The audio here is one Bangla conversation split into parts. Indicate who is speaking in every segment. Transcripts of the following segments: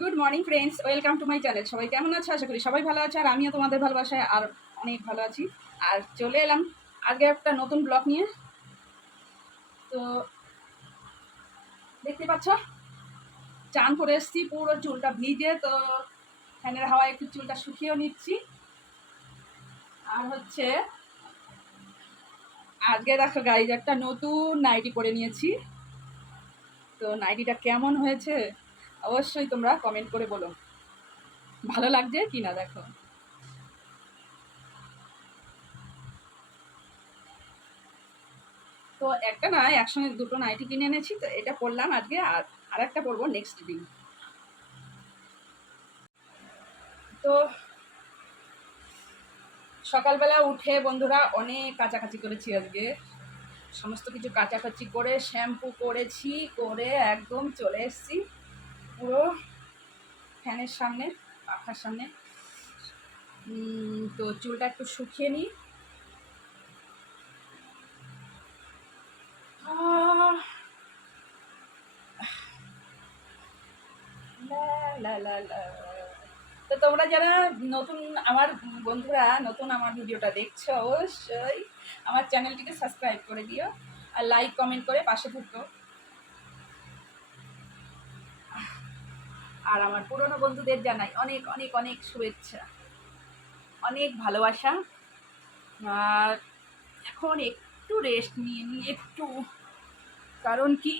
Speaker 1: Good morning friends welcome to my channel সবাই কেমন আছে? আশা করি সবাই ভালো আছে, আর আমিও তোমাদের ভালোবাসায় আর অনেক ভালো আছি। আর চলে এলাম আজকে একটা নতুন ব্লগ নিয়ে। তো দেখতে পাচ্ছ? চান করে এসছি, পুরো চুলটা ভিজে, তো ফ্যানের হাওয়ায় একটু চুলটা শুকিয়েও নিচ্ছি। আর হচ্ছে, আজকে দেখো গাইজ একটা নতুন নাইটি পরে নিয়েছি। তো নাইটিটা কেমন হয়েছে? অবশ্যই তোমরা কমেন্ট করে বলো। ভালো লাগছে কি না দেখো? তো একটা না, একসঙ্গে দুটো নাইটি কিনে এনেছি, তো এটা পরলাম আজকে, আর আর একটা পরবো নেক্সট দিন। তো সকালবেলা উঠে বন্ধুরা অনেক কাচাকাচি করেছি আজকে। সমস্ত কিছু কাচাকাচি করে শ্যাম্পু করেছি, করে একদম চলে এসেছি। পুরো ফ্যানের সামনে, পাখার সামনে। তো চুলটা একটু শুকিয়ে নিই। তো তোমরা যারা নতুন, আমার বন্ধুরা, নতুন আমার ভিডিওটা দেখছ, অবশ্যই আমার চ্যানেলটিকে সাবস্ক্রাইব করে দিও। আর লাইক কমেন্ট করে পাশে থাকো। আর আমার পুরনো বন্ধুদের জানাই অনেক অনেক অনেক শুভেচ্ছা, অনেক ভালোবাসা। আর এখন একটু রেস্ট নিয়ে নিই একটু। কারণ কি?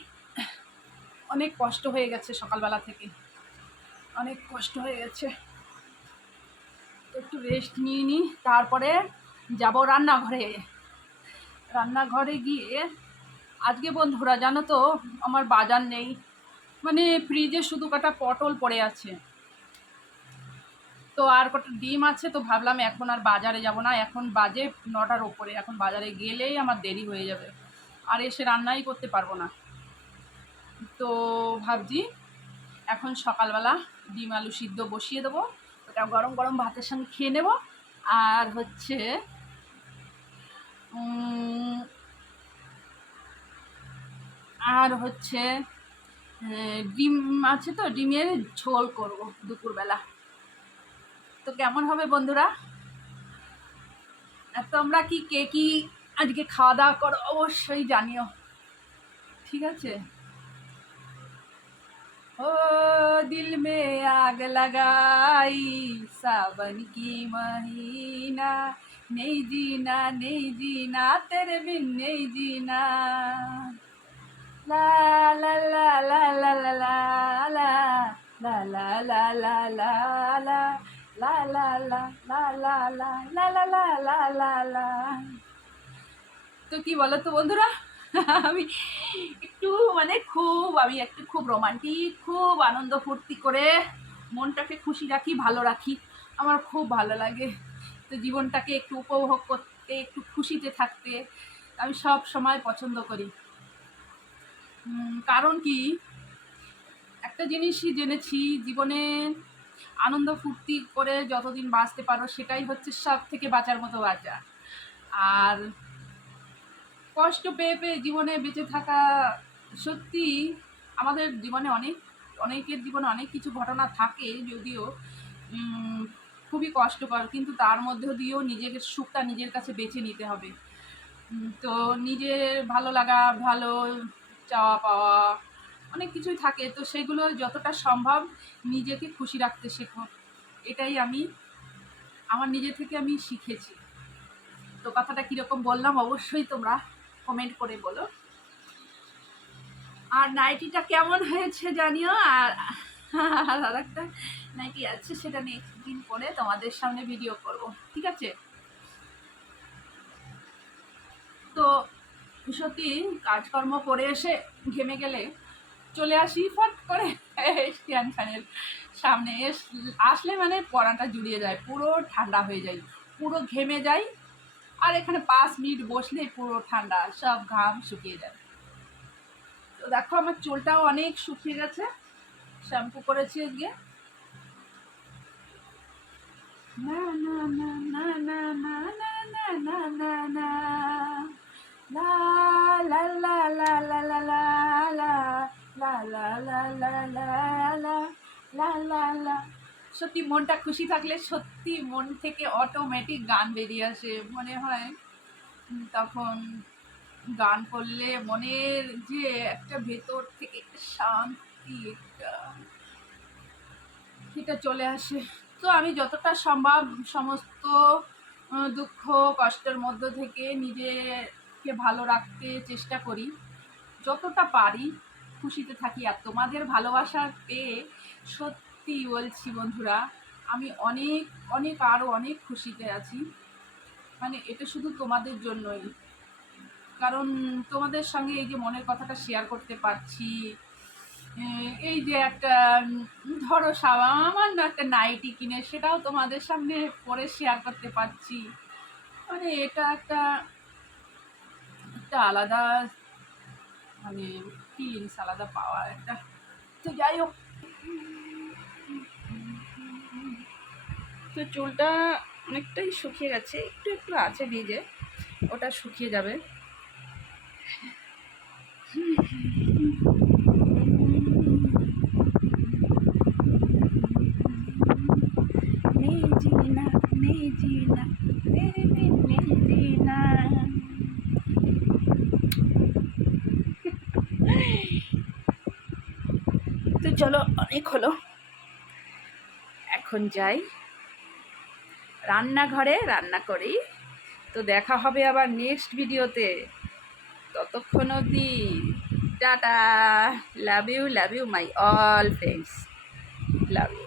Speaker 1: অনেক কষ্ট হয়ে গেছে সকালবেলা থেকে। অনেক কষ্ট হয়ে গেছে। একটু রেস্ট নিয়ে নিই তারপরে যাব রান্নাঘরে। রান্নাঘরে গিয়ে, আজকে বন্ধুরা জানো তো, আমার বাজার নেই। মানে ফ্রিজে শুধু কটা পটল পড়ে আছে। তো আর কটা ডিম আছে, তো ভাবলাম এখন আর বাজারে যাব না। এখন বাজে নটার ওপরে, এখন বাজারে গেলেই আমার দেরি হয়ে যাবে। আর এসে রান্নাই করতে পারব না। তো ভাবছি এখন সকালবেলা ডিম আলু সিদ্ধ বসিয়ে দেবো, ওটা গরম গরম ভাতের সঙ্গে খেয়ে নেব। আর হচ্ছে আর হচ্ছে মানে ডিম আছে তো, ডিমের ঝোল করব দুপুরবেলা। তো কেমন হবে বন্ধুরা? তোমরা কি, কে কি আজকে খাওয়া দাওয়া করো অবশ্যই জানিও। ঠিক আছে? ও দিল মে আগ লাগাই, সাবন কি মহিনা, নেই জিনা নেই জিনা, তেরে বিন নেই জিনা। লা লা লা লা লা লা লা লা লা লা লা লা লা লা la la la la la la la la la la la la তো কি বলো তো বন্ধুরা আমি একটু মানে খুব আমি একটু খুব রোমান্টিক খুব আনন্দ ফুর্তি করে মনটাকে খুশি রাখি ভালো রাখি আমার খুব ভালো লাগে তো জীবনটাকে একটু উপভোগ করতে একটু খুশিতে থাকতে আমি সব সময় পছন্দ করি কারণ কি? একটা জিনিসই জেনেছি, জীবনে আনন্দ ফুর্তি করে যতদিন বাঁচতে পারো, সেটাই হচ্ছে সব থেকে বাঁচার মতো বাঁচা। আর কষ্ট পেয়ে পেয়ে জীবনে বেঁচে থাকা সত্যি আমাদের জীবনে অনেক, অনেকের জীবনে অনেক কিছু ঘটনা থাকে যদিও খুবই কষ্টকর, কিন্তু তার মধ্যে দিয়েও নিজের সুখটা নিজের কাছে বেছে নিতে হবে। তো নিজের ভালো লাগা, ভালো চাওয়া পাওয়া অনেক কিছুই থাকে। তো সেগুলো যতটা সম্ভব নিজেকে খুশি রাখতে শেখো। এটাই আমি, আমার নিজে থেকে আমি শিখেছি। তো কথাটা কীরকম বললাম অবশ্যই তোমরা কমেন্ট করে বলো। আর নাইটিটা কেমন হয়েছে জানিও? আর আর একটা নাইটি আছে, সেটা নেক্সট দিন পরে তোমাদের সামনে ভিডিও করব। ঠিক আছে? তো সত্যি কাজকর্ম করে এসে ঘেমে গেলে চলে আসি ফট করে স্ট্যান্ড ফ্যানের সামনে। এস- আসলে মানে পড়াটা জুড়িয়ে যায়, পুরো ঠান্ডা হয়ে যায়, পুরো ঘেমে যায়। আর এখানে পাঁচ মিনিট বসলেই পুরো ঠান্ডা, সব ঘাম শুকিয়ে যায়। তো দেখো আমার চুলটাও অনেক শুকিয়ে গেছে, শ্যাম্পু করেছি আজকে। না না না না না না না না না না। সত্যি মনটা খুশি থাকলে সত্যি মন থেকে অটোমেটিক গান বেরিয়ে আসে, মনে হয়। তখন গান করলে মনের যে একটা ভেতর থেকে শান্তি একটা এটা চলে আসে। তো আমি যতটা সম্ভব সমস্ত দুঃখ, কষ্টের মধ্য থেকে নিজেকে ভালো রাখতে চেষ্টা করি। যতটা পারি খুশিতে থাকি। আর তোমাদের ভালোবাসা পেয়ে সত্যি বলছি বন্ধুরা, আমি অনেক অনেক আরও অনেক খুশিতে আছি। মানে এটা শুধু তোমাদের জন্যই। কারণ তোমাদের সঙ্গে এই যে মনের কথাটা শেয়ার করতে পারছি এই যে একটা ধরো সামান্য একটা নাইটি কিনে, সেটাও তোমাদের সামনে পরে শেয়ার করতে পারছি। মানে এটা একটা একটা আলাদা মানে ফিলিংস আলাদা পাওয়া একটা। তো যাই হোক। তো চুলটা অনেকটাই শুকিয়ে গেছে একটু একটু আছে ভিজে ওটা শুকিয়ে যাবে। তো চলো অনেক হলো। এখন যাই। রান্নাঘরে রান্না করি। তো দেখা হবে আবার নেক্সট ভিডিওতে। ততক্ষণ অবধি tata. Love you love you my all friends love you